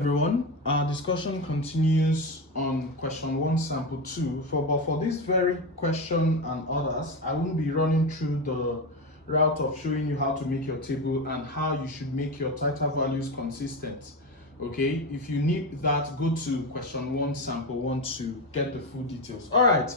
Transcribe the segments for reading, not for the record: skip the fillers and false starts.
Everyone, our discussion continues on question 1 sample 2 but for this very question and others, I won't be running through the route of showing you how to make your table and how you should make your theta values consistent. Okay, if you need that, go to question 1 sample 1 to get the full details. All right,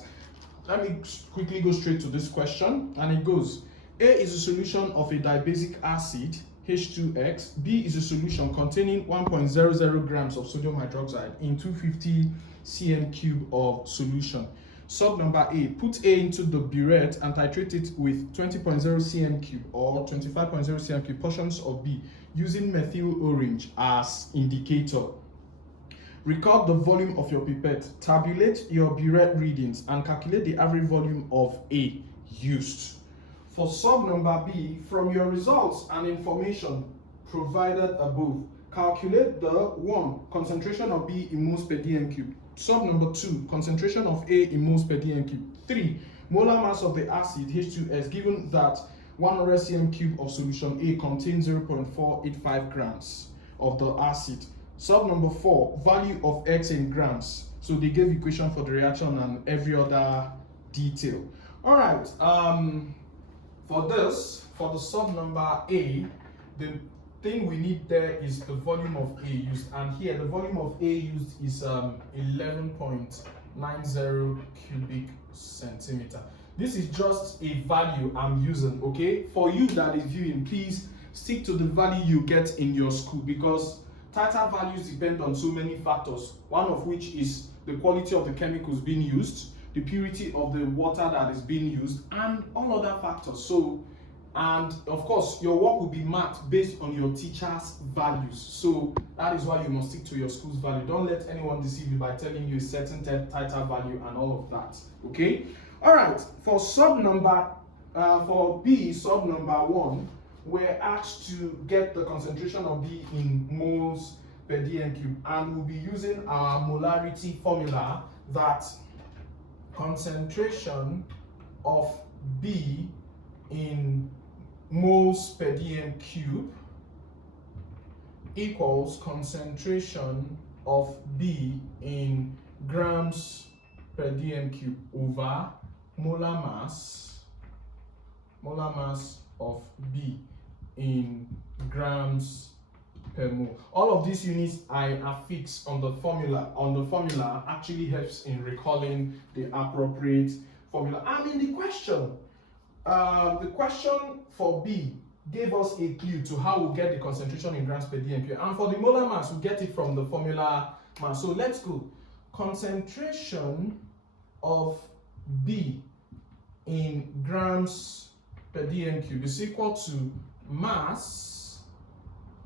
let me quickly go straight to this question, and it goes: A is a solution of a dibasic acid H2X. B is a solution containing 1.00 grams of sodium hydroxide in 250 cm cube of solution. Sub number A: put A into the burette and titrate it with 20.0 cm cube or 25.0 cm cube portions of B using methyl orange as indicator. Record the volume of your pipette, tabulate your burette readings, and calculate the average volume of A used. For sub number B, from your results and information provided above, calculate the 1. Concentration of B in moles per dm cube. Sub number 2. Concentration of A in moles per dm cube. 3. Molar mass of the acid H2S, given that 100 cm cube of solution A contains 0.485 grams of the acid. Sub number 4. Value of X in grams. So they gave equation for the reaction and every other detail. All right. For the sub number A, the thing we need there is the volume of A used, and here the volume of A used is 11.90 cubic centimeter. This is just a value I'm using, okay? For you that is viewing, please stick to the value you get in your school, because theta values depend on so many factors, one of which is the quality of the chemicals being used, the purity of the water that is being used, and all other factors. So, and of course, your work will be marked based on your teacher's values. So that is why you must stick to your school's value. Don't let anyone deceive you by telling you a certain theta value and all of that. Okay. All right. For B, sub number 1, we're asked to get the concentration of B in moles per dm cube, and we'll be using our molarity formula that concentration of B in moles per dm cube equals concentration of B in grams per dm cube over molar mass of B in grams per mole. All of these units I affix on the formula actually helps in recalling the appropriate formula. And in the question for B gave us a clue to how we get the concentration in grams per dm cube, and for the molar mass we get it from the formula mass. So let's go. Concentration of B in grams per dm cube is equal to mass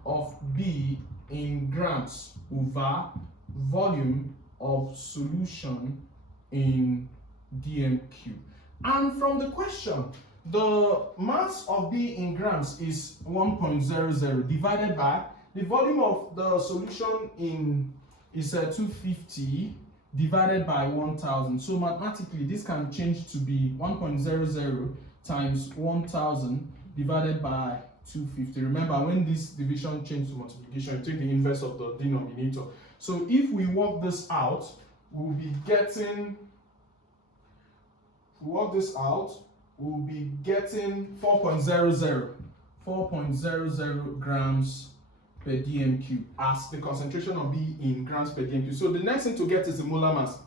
of B in grams over volume of solution in dm cube. And from the question, the mass of B in grams is 1.00 divided by the volume of the solution is 250 divided by 1000. So mathematically this can change to be 1.00 times 1000 divided by 250. Remember, when this division changes to multiplication, you take the inverse of the denominator. So if we work this out, we'll be getting 4.00 grams per dm cube as the concentration of B in grams per dm cube. So the next thing to get is the molar mass.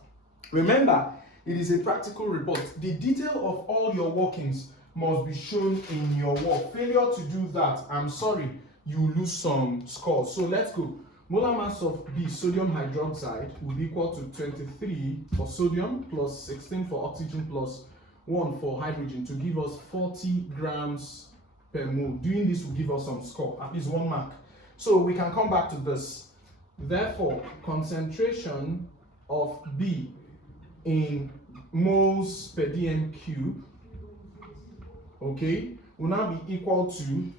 Remember, it is a practical report. The detail of all your workings must be shown in your work. Failure to do that, I'm sorry, you lose some scores. So let's go. Molar mass of B, sodium hydroxide, will be equal to 23 for sodium plus 16 for oxygen plus 1 for hydrogen to give us 40 grams per mole. Doing this will give us some score, at least 1 mark. So we can come back to this. Therefore, concentration of B in moles per dm cube, okay, will now be equal to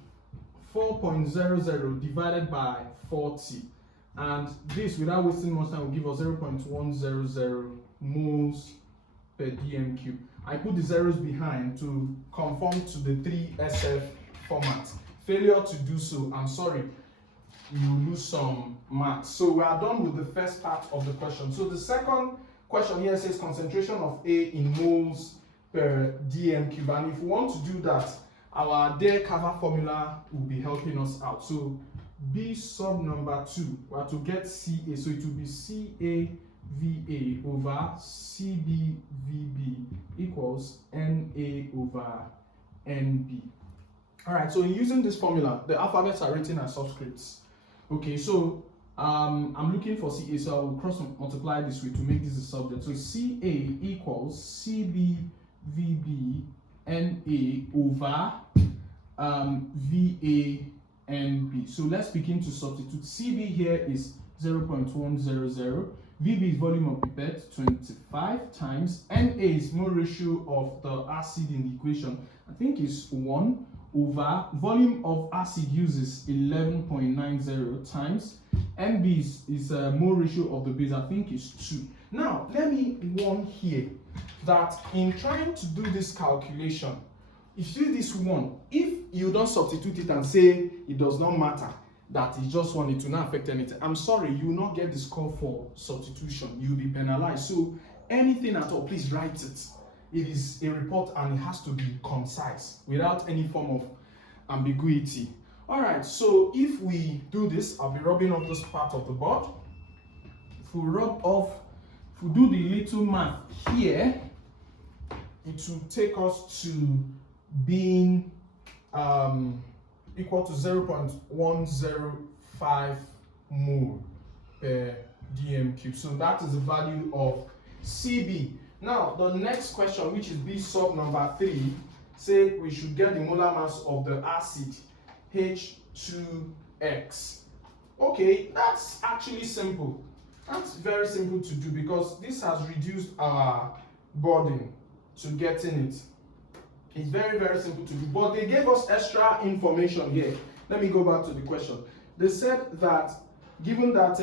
4.00 divided by 40. And this, without wasting much time, will give us 0.100 moles per dm cube. I put the zeros behind to conform to the 3SF format. Failure to do so, I'm sorry, you lose some marks. So we are done with the first part of the question. So the second question here says concentration of A in moles per dm cube. And if we want to do that, our Dare cover formula will be helping us out. So B sub number 2, we have to get CA. So it will be CAVA over CBVB equals NA over NB. All right, so in using this formula, the alphabets are written as subscripts. Okay, so I'm looking for CA, so I will cross multiply this way to make this a subject. So CA equals CBVB NA over VA NB. So let's begin to substitute. CB here is 0.100. VB is volume of pipette, 25 times. NA is mole ratio of the acid in the equation. I think it's 1 over volume of acid uses 11.90 times. NB is mole ratio of the base. I think it's 2. Now, let me warn here that in trying to do this calculation, if you do this one, if you don't substitute it and say it does not matter, that it's just one, it will not affect anything, I'm sorry, you will not get the score for substitution. You will be penalized. So anything at all, please write it. It is a report and it has to be concise without any form of ambiguity. All right, so if we do this, I'll be rubbing off this part of the board. If we rub off, if we do the little math here, it will take us to being equal to 0.105 mole per dm cube. So that is the value of CB. Now, the next question, which is B sub number 3, say we should get the molar mass of the acid H2X. Okay, that's actually simple. That's very simple to do because this has reduced our burden to getting it. It's very, very simple to do, but they gave us extra information here. Let me go back to the question. They said that given that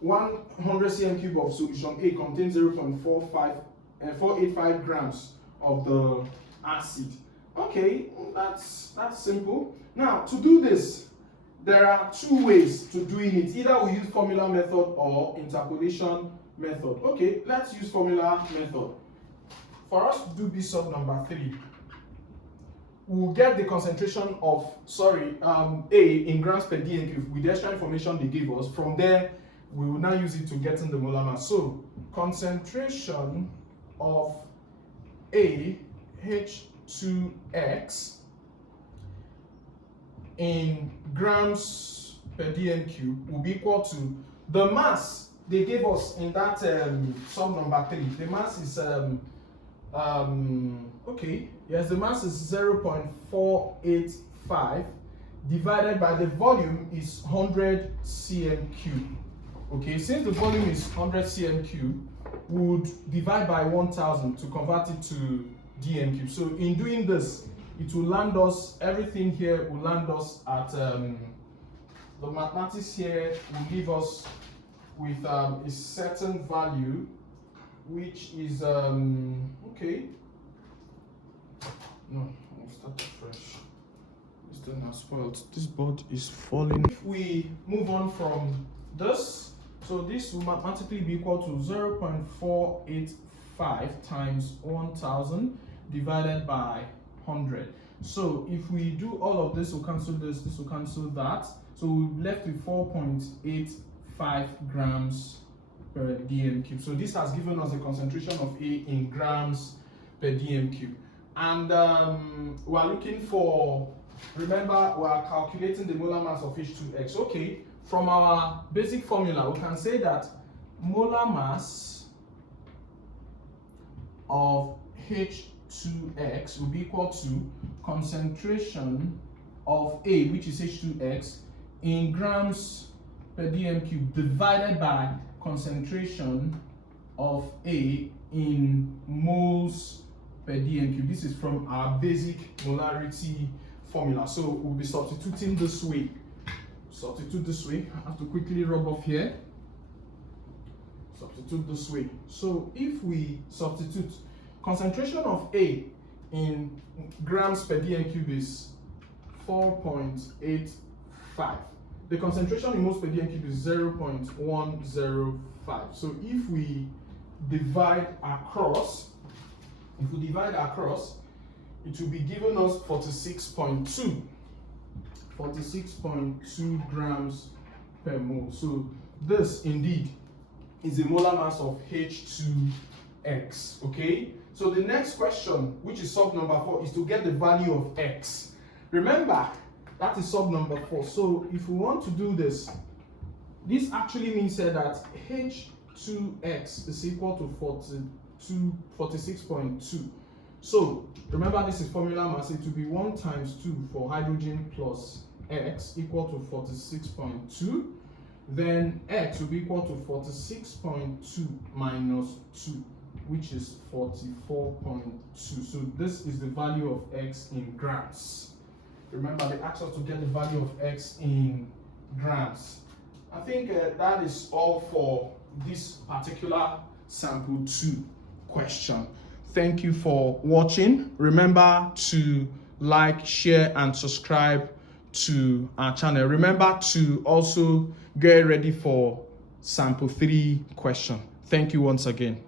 100 cm cube of solution A contains 0.485 grams of the acid. Okay, that's simple. Now, to do this, there are 2 ways to doing it. Either we use formula method or interpolation method. Okay, let's use formula method. For us to do B sub number 3, we'll get the concentration of, A in grams per dm cube with the extra information they give us. From there, we will now use it to get in the molar mass. So, concentration of A H2X in grams per dm cube will be equal to the mass they gave us in that sub number 3. The mass is the mass is 0.485 divided by the volume is 100 cm cube. Okay, since the volume is 100 cm cube, we would divide by 1000 to convert it to dm cube. So in doing this, it will land us, everything here will land us at, the mathematics here will leave us with a certain value, which is, no, I'll start fresh. This thing has spoiled. This board is falling. If we move on from this, so this will mathematically be equal to 0.485 times 1000 divided by 100. So if we do all of this, we'll cancel this, this will cancel that. So we're left with 4.85 grams per dm cube. So this has given us a concentration of A in grams per dm cube. And we're looking for, remember, we're calculating the molar mass of H2X. Okay, from our basic formula, we can say that molar mass of H2X will be equal to concentration of A, which is H2X, in grams per dm cube divided by concentration of A in moles per dm cube. This is from our basic molarity formula. So we'll be substituting this way. Substitute this way. I have to quickly rub off here. Substitute this way. So if we substitute, concentration of A in grams per dm cube is 4.85. the concentration in moles per dm cube is 0.105. So if we divide across, it will be giving us 46.2 grams per mole. So this indeed is a molar mass of H2X. Okay, so the next question, which is sub number 4, is to get the value of X. Remember, that is sub number 4. So if we want to do this, this actually means that H2X is equal to 46.2. So remember, this is formula mass. It will be 1 times 2 for hydrogen plus X equal to 46.2. Then X will be equal to 46.2 minus 2, which is 44.2. So this is the value of X in grams. Remember, they asked us to get the value of X in grams. I think that is all for this particular sample 2 question. Thank you for watching. Remember to like, share, and subscribe to our channel. Remember to also get ready for sample 3 question. Thank you once again.